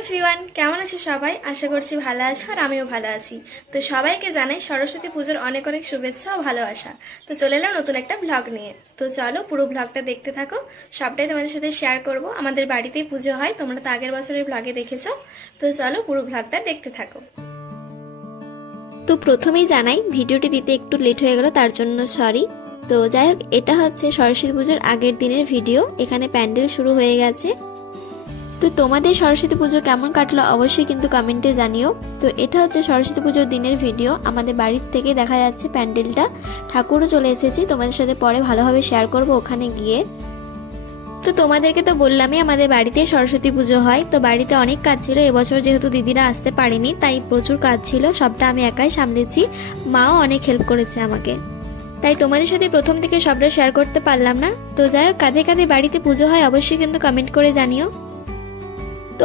Everyone, কেমন আছো সবাই? আশা করছি ভালো আছো আর আমিও ভালো আছি। তো সবাইকে জানাই সরস্বতী পুজোর অনেক অনেক শুভেচ্ছা ও ভালোবাসা। তো চলে এলাম নতুন একটা ব্লগ নিয়ে। তো চলো পুরো ব্লগটা দেখতে থাকো, সবটাই তোমাদের সাথে শেয়ার করব। আমাদের বাড়িতেই পুজো হয়, তোমরা তো আগের বছরের ব্লগে দেখেছো। তো চলো পুরো ব্লগটা দেখতে থাকো। তো প্রথমেই জানাই ভিডিওটি দিতে একটু লেট হয়ে গেল, তার জন্য সরি। তো যাই হোক, এটা হচ্ছে সরস্বতী পুজোর আগের দিনের ভিডিও। এখানে প্যান্ডেল শুরু হয়ে গেছে। তো তোমাদের সরস্বতী পুজো কেমন কাটলো অবশ্যই কিন্তু কমেন্টে জানিও। তো এটা হচ্ছে সরস্বতী পুজোর দিনের ভিডিও। আমাদের বাড়ির থেকে দেখা যাচ্ছে প্যান্ডেলটা, ঠাকুরও চলে এসেছি। তোমাদের সাথে পরে ভালোভাবে শেয়ার করব ওখানে গিয়ে। তো তোমাদেরকে তো বললামই আমাদের বাড়িতে সরস্বতী পুজো হয়। তো বাড়িতে অনেক কাজ ছিল, এবছর যেহেতু দিদিরা আসতে পারেনি তাই প্রচুর কাজ ছিল, সবটা আমি একাই সামলেছি। মাও অনেক হেল্প করেছে আমাকে, তাই তোমাদের সাথে প্রথম থেকে সবটা শেয়ার করতে পারলাম না। তো যাই হোক, কাঁধে কাঁধে বাড়িতে পুজো হয় অবশ্যই কিন্তু কমেন্ট করে জানিও।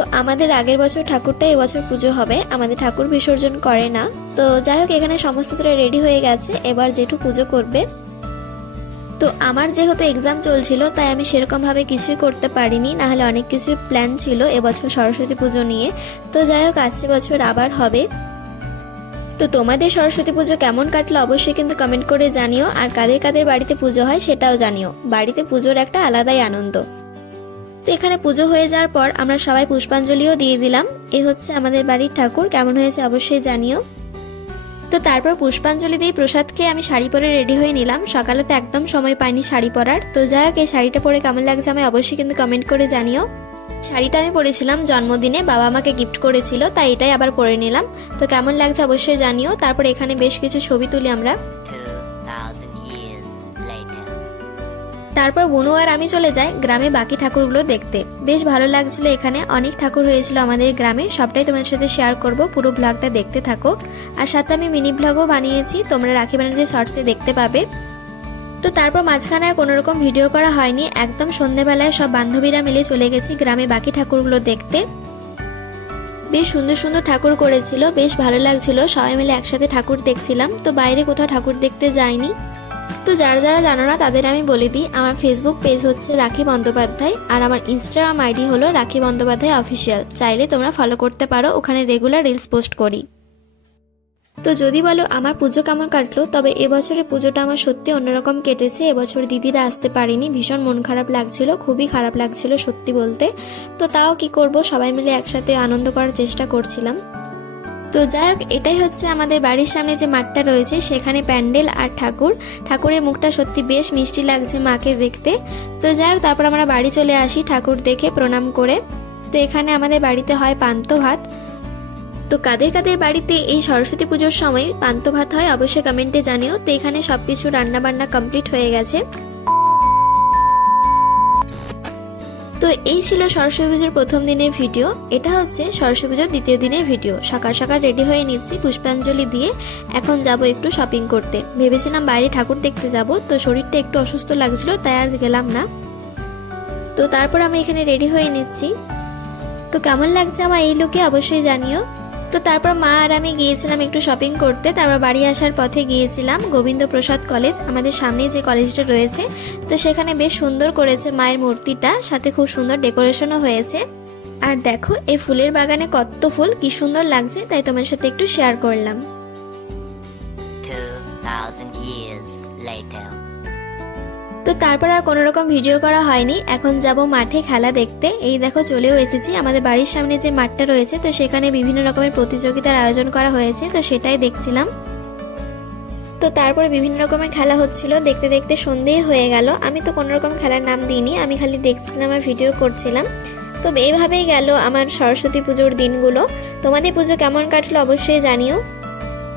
তো আমাদের আগের বছর ঠাকুরটা এবছর পুজো হবে, আমাদের ঠাকুর বিসর্জন করে না। তো যাই হোক, এখানে সমস্তটা রেডি হয়ে গেছে, এবার জেঠু পুজো করবে। তো আমার যেহেতু এক্সাম চলছিল তাই আমি সেরকম ভাবে কিছুই করতে পারিনি, না হলে অনেক কিছুই প্ল্যান ছিল এবছর সরস্বতী পুজো নিয়ে। তো যাই হোক, আসছে বছর আবার হবে। তো তোমাদের সরস্বতী পুজো কেমন কাটলো অবশ্যই কিন্তু কমেন্ট করে জানিও, আর কাদের কাদের বাড়িতে পুজো হয় সেটাও জানিও। বাড়িতে পুজোর একটা আলাদাই আনন্দ। তো এখানে পুজো হয়ে যাওয়ার পর আমরা সবাই পুষ্পাঞ্জলিও দিয়ে দিলাম। এ হচ্ছে আমাদের বাড়ির ঠাকুর, কেমন হয়েছে অবশ্যই জানিও। তো তারপর পুষ্পাঞ্জলি দিয়ে প্রসাদ খেয়ে আমি শাড়ি পরে রেডি হয়ে নিলাম। সকালে তো একদম সময় পাইনি শাড়ি পরার। তো যাই হোক, এই শাড়িটা পরে কেমন লাগছে আমি অবশ্যই কিন্তু কমেন্ট করে জানিও। শাড়িটা আমি পরেছিলাম জন্মদিনে, বাবা আমাকে গিফট করেছিল, তাই এটাই আবার পরে নিলাম। তো কেমন লাগছে অবশ্যই জানিও। তারপর এখানে বেশ কিছু ছবি তুলি আমরা। তারপর বুনু আর আমি চলে যাই গ্রামে বাকি ঠাকুরগুলো দেখতে। বেশ ভালো লাগছিল, এখানে অনেক ঠাকুর হয়েছিল আমাদের গ্রামে, সবটাই তোমাদের সাথে শেয়ার করব। পুরো ব্লগটা দেখতে থাকো। আর সাথে আমি মিনি ব্লগও বানিয়েছি, তোমরা রাখি বানানোর শর্টসে দেখতে পাবে। তো তারপর মাঝখানে আর কোনো রকম ভিডিও করা হয়নি, একদম সন্ধ্যেবেলায় সব বান্ধবীরা মিলে চলে গেছি গ্রামে বাকি ঠাকুরগুলো দেখতে। বেশ সুন্দর সুন্দর ঠাকুর করেছিল, বেশ ভালো লাগছিল, সবাই মিলে একসাথে ঠাকুর দেখছিলাম। তো বাইরে কোথাও ঠাকুর দেখতে যাইনি। তো যারা যারা জানো না তাদের আমি বলে দিই, আমার ফেসবুক পেজ হচ্ছে রাখি বন্দ্যোপাধ্যায়, আর আমার ইনস্টাগ্রাম আইডি হলো রাখি বন্দ্যোপাধ্যায় অফিসিয়াল। চাইলে তোমরা ফলো করতে পারো, ওখানে রেগুলার রিলস পোস্ট করি। তো যদি বলো আমার পুজো কেমন কাটলো, তবে এবছরে পুজোটা আমার সত্যি অন্যরকম কেটেছে। এবছর দিদিরা আসতে পারেনি, ভীষণ মন খারাপ লাগছিল, খুবই খারাপ লাগছিল সত্যি বলতে। তো তাও কি করব, সবাই মিলে একসাথে আনন্দ করার চেষ্টা করছিলাম। তো যাই হোক, এটাই হচ্ছে আমাদের বাড়ির সামনে যে মাঠটা রয়েছে, সেখানে প্যান্ডেল আর ঠাকুরের মুখটা সত্যি বেশ মিষ্টি লাগছে মাকে দেখতে। তো যাই হোক, তারপর আমরা বাড়ি চলে আসি ঠাকুর দেখে প্রণাম করে। তো এখানে আমাদের বাড়িতে হয় পান্তা ভাত। তো কাদের কাদের বাড়িতে এই সরস্বতী পুজোর সময় পান্তা ভাত হয় অবশ্যই কমেন্টে জানিও। তো এখানে সবকিছু রান্না বান্না কমপ্লিট হয়ে গেছে। তো এই ছিল সরস্বতী পুজোর প্রথম দিনের ভিডিও। এটা হচ্ছে সরস্বতী পুজোর দ্বিতীয় দিনের ভিডিও। সকাল সকাল রেডি হয়ে নিচ্ছি পুষ্পাঞ্জলি দিয়ে, এখন যাব একটু শপিং করতে। ভেবেছিলাম বাইরে ঠাকুর দেখতে যাব, তো শরীরটা একটু অসুস্থ লাগছিল তাই আর গেলাম না। তো তারপর আমি এখানে রেডি হয়ে নিচ্ছি। তো কেমন লাগছে আমার এই লুকে অবশ্যই জানিও। তো তারপর মা আর আমি গিয়েছিলাম একটু শপিং করতে। তারপর বাড়ি আসার পথে গিয়েছিলাম গোবিন্দ প্রসাদ কলেজ, আমাদের সামনে যে কলেজটা রয়েছে। তো সেখানে বেশ সুন্দর করেছে মায়ের মূর্তিটা, সাথে খুব সুন্দর ডেকোরেশনও হয়েছে। আর দেখো এই ফুলের বাগানে কত ফুল, কি সুন্দর লাগছে, তাই তোমার সাথে একটু শেয়ার করলাম। 2000 years later. তো তারপর আর কোনো রকম ভিডিও করা হয়নি, এখন যাব মাঠে খেলা দেখতে। এই দেখো চলেও এসেছি, আমাদের বাড়ির সামনে যে মাঠটা রয়েছে, তো সেখানে বিভিন্ন রকমের প্রতিযোগিতার আয়োজন করা হয়েছে, তো সেটাই দেখছিলাম। তো তারপরে বিভিন্ন রকমের খেলা হচ্ছিল, দেখতে দেখতে সন্ধেই হয়ে গেল। আমি তো কোনো রকম খেলার নাম দিইনি, আমি খালি দেখছিলাম আর ভিডিও করছিলাম। তো এইভাবেই গেল আমার সরস্বতী পুজোর দিনগুলো। তোমাদের পুজো কেমন কাটলো অবশ্যই জানিও।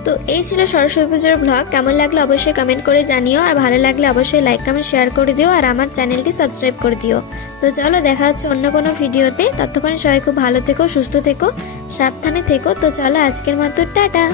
তো এই ছিল সরস্বতী পুজোর ব্লগ, কেমন লাগলো অবশ্যই কমেন্ট করে জানিও, আর ভালো লাগলে অবশ্যই লাইক কমেন্ট শেয়ার করে দিও, আর আমার চ্যানেলটি সাবস্ক্রাইব করে দিও। তো চলো দেখা হচ্ছে অন্য কোনো ভিডিওতে, ততক্ষণে সবাই খুব ভালো থেকো, সুস্থ থেকো, সাবধানে থেকো। তো চলো আজকের মতো টাটা।